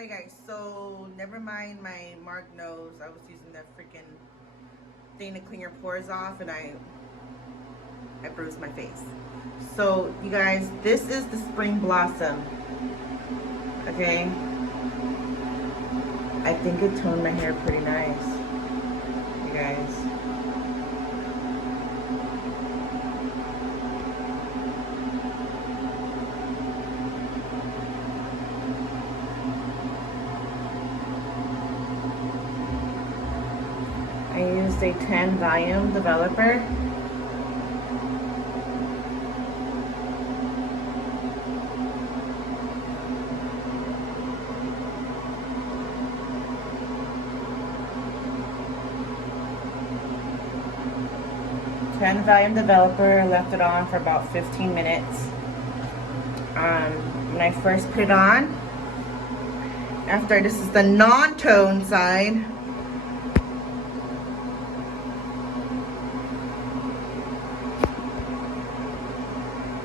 Alright guys, so never mind my marked nose. I was using that freaking thing to clean your pores off and I bruised my face. So you guys, this is the spring blossom. Okay. I think it toned my hair pretty nice. You guys. I used a 10 volume developer. Left it on for about 15 minutes. When I first put it on, this is the non-tone side.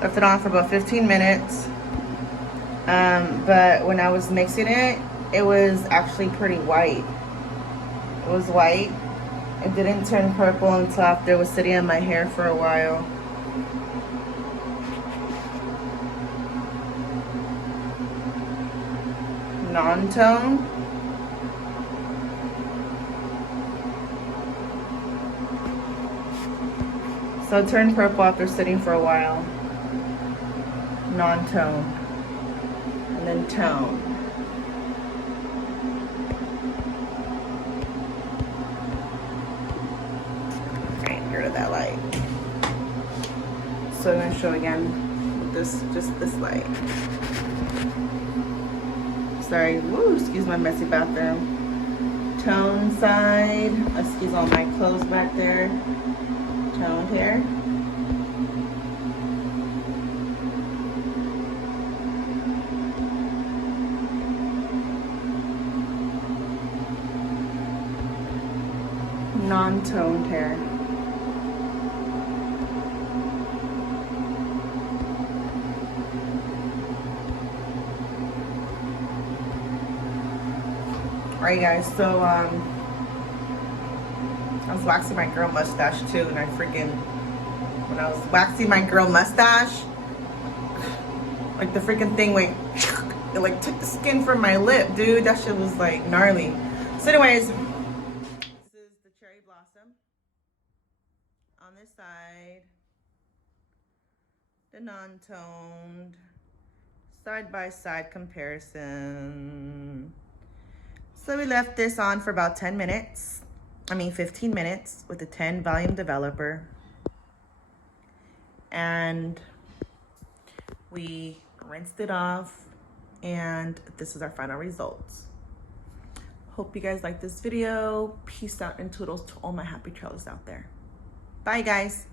Left it on for about 15 minutes. But when I was mixing it, it was actually pretty white. It was white. It didn't turn purple until after it was sitting in my hair for a while. Non-tone. So it turned purple after sitting for a while. Non-tone. And then tone. Of that light. So I'm going to show again with just this light. Sorry, woo, excuse my messy bathroom. Tone side, excuse all my clothes back there. Toned hair. Non-toned hair. Alright guys, so I was waxing my girl mustache too, and when I was waxing my girl mustache, like the freaking thing it like took the skin from my lip, dude. That shit was like gnarly. So anyways, this is the cherry blossom on this side, the non-toned, side-by-side comparison. So we left this on for about 15 minutes with the 10 volume developer. And we rinsed it off, and this is our final results. Hope you guys like this video. Peace out and toodles to all my happy trailers out there. Bye guys.